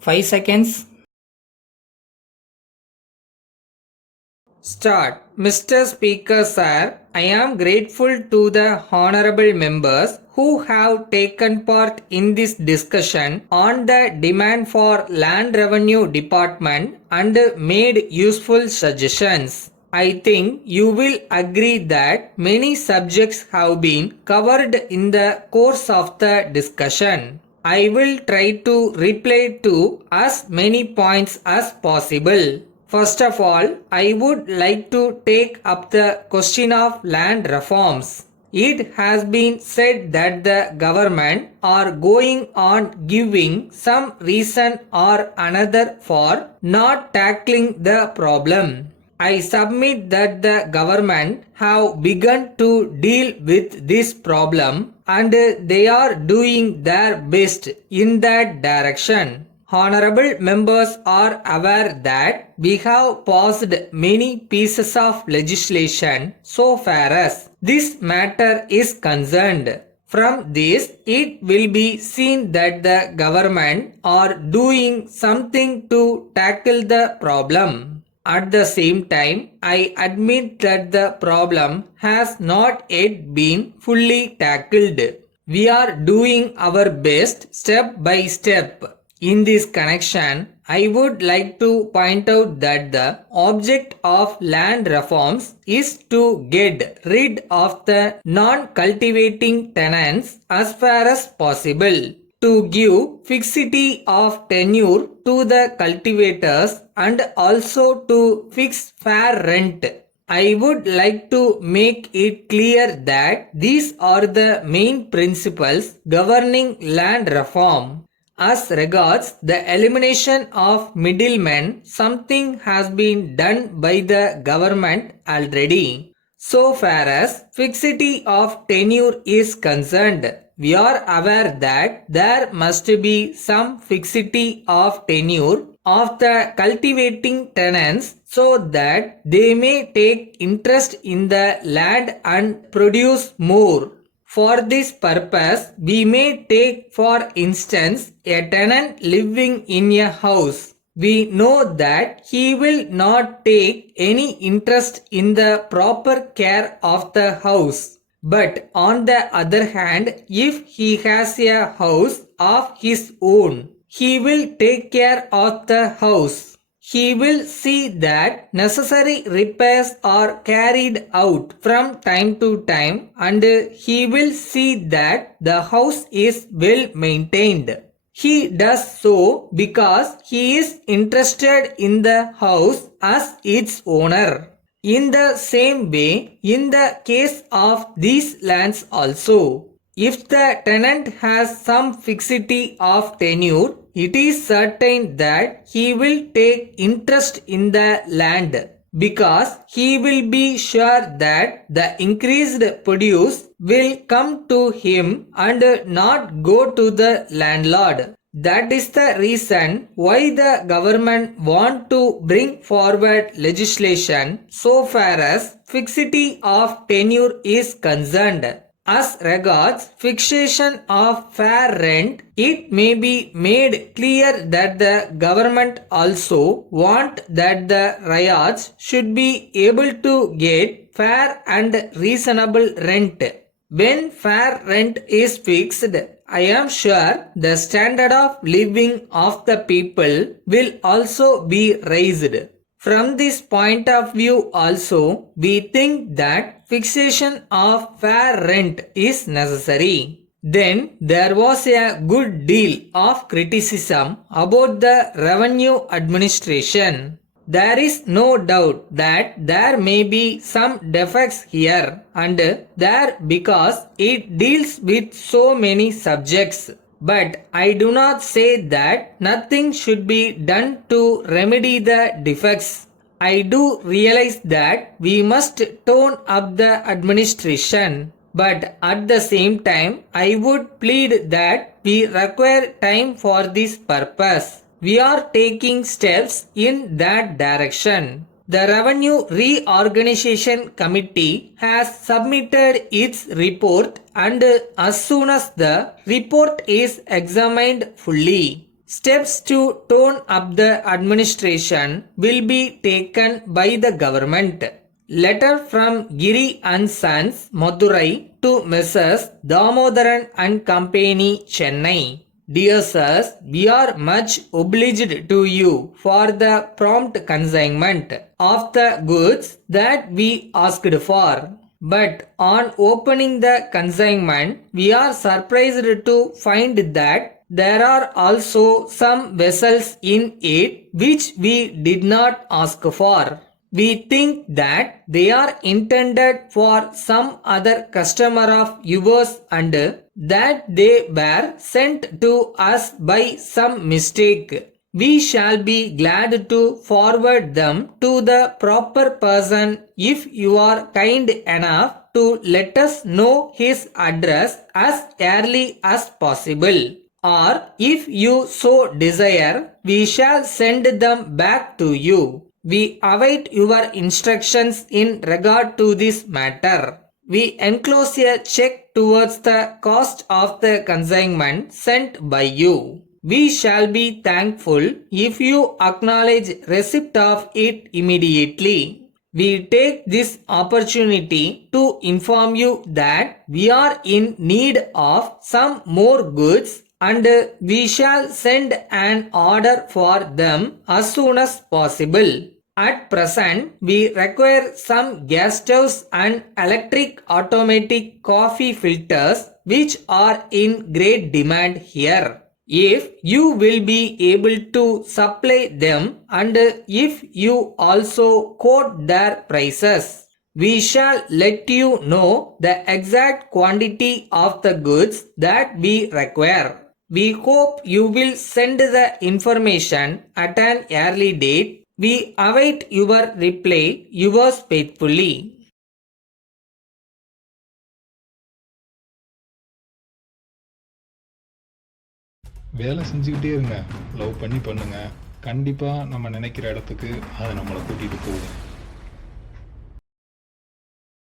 5 seconds. Start. Mr. Speaker Sir, I am grateful to the honorable members who have taken part in this discussion on the demand for land revenue department and made useful suggestions. I think you will agree that many subjects have been covered in the course of the discussion. I will try to reply to as many points as possible. First of all, I would like to take up the question of land reforms. It has been said that the government are going on giving some reason or another for not tackling the problem. I submit that the government have begun to deal with this problem and they are doing their best in that direction. Honorable members are aware that we have passed many pieces of legislation so far as this matter is concerned. From this, it will be seen that the government are doing something to tackle the problem. At the same time, I admit that the problem has not yet been fully tackled. We are doing our best step by step. In this connection, I would like to point out that the object of land reforms is to get rid of the non-cultivating tenants as far as possible, to give fixity of tenure to the cultivators and also to fix fair rent. I would like to make it clear that these are the main principles governing land reform. As regards the elimination of middlemen, something has been done by the government already. So far as fixity of tenure is concerned, we are aware that there must be some fixity of tenure of the cultivating tenants so that they may take interest in the land and produce more. For this purpose, we may take for instance a tenant living in a house. We know that he will not take any interest in the proper care of the house. But on the other hand, if he has a house of his own, he will take care of the house. He will see that necessary repairs are carried out from time to time and he will see that the house is well maintained. He does so because he is interested in the house as its owner. In the same way, in the case of these lands also, if the tenant has some fixity of tenure, it is certain that he will take interest in the land because he will be sure that the increased produce will come to him and not go to the landlord. That is the reason why the government want to bring forward legislation so far as fixity of tenure is concerned. As regards fixation of fair rent, it may be made clear that the government also want that the ryots should be able to get fair and reasonable rent. When fair rent is fixed, I am sure the standard of living of the people will also be raised. From this point of view also, we think that fixation of fair rent is necessary. Then there was a good deal of criticism about the revenue administration. There is no doubt that there may be some defects here and there because it deals with so many subjects. But I do not say that nothing should be done to remedy the defects. I do realize that we must tone up the administration. But at the same time, I would plead that we require time for this purpose. We are taking steps in that direction. The Revenue Reorganization Committee has submitted its report and as soon as the report is examined fully, Steps to tone up the administration will be taken by the government. Letter from Giri and Sons, Madurai to Messrs. Damodaran and Company, Chennai. Dear sirs, we are much obliged to you for the prompt consignment of the goods that we asked for. But on opening the consignment, we are surprised to find that there are also some vessels in it which we did not ask for. We think that they are intended for some other customer of yours and that they were sent to us by some mistake. We shall be glad to forward them to the proper person if you are kind enough to let us know his address as early as possible. Or if you so desire, we shall send them back to you. We await your instructions in regard to this matter. We enclose a check towards the cost of the consignment sent by you. We shall be thankful if you acknowledge receipt of it immediately. We take this opportunity to inform you that we are in need of some more goods and we shall send an order for them as soon as possible. At present, we require some gas stoves and electric automatic coffee filters which are in great demand here. If you will be able to supply them and if you also quote their prices, we shall let you know the exact quantity of the goods that we require. We hope you will send the information at an early date. We await your reply. Yours faithfully. வேலை செஞ்சுக்கிட்டே இருங்க, love பண்ணி பண்ணுங்க, கண்டிப்பாக நம்ம நினைக்கிற இடத்துக்கு அதை நம்மளை கூட்டிகிட்டு போகும்.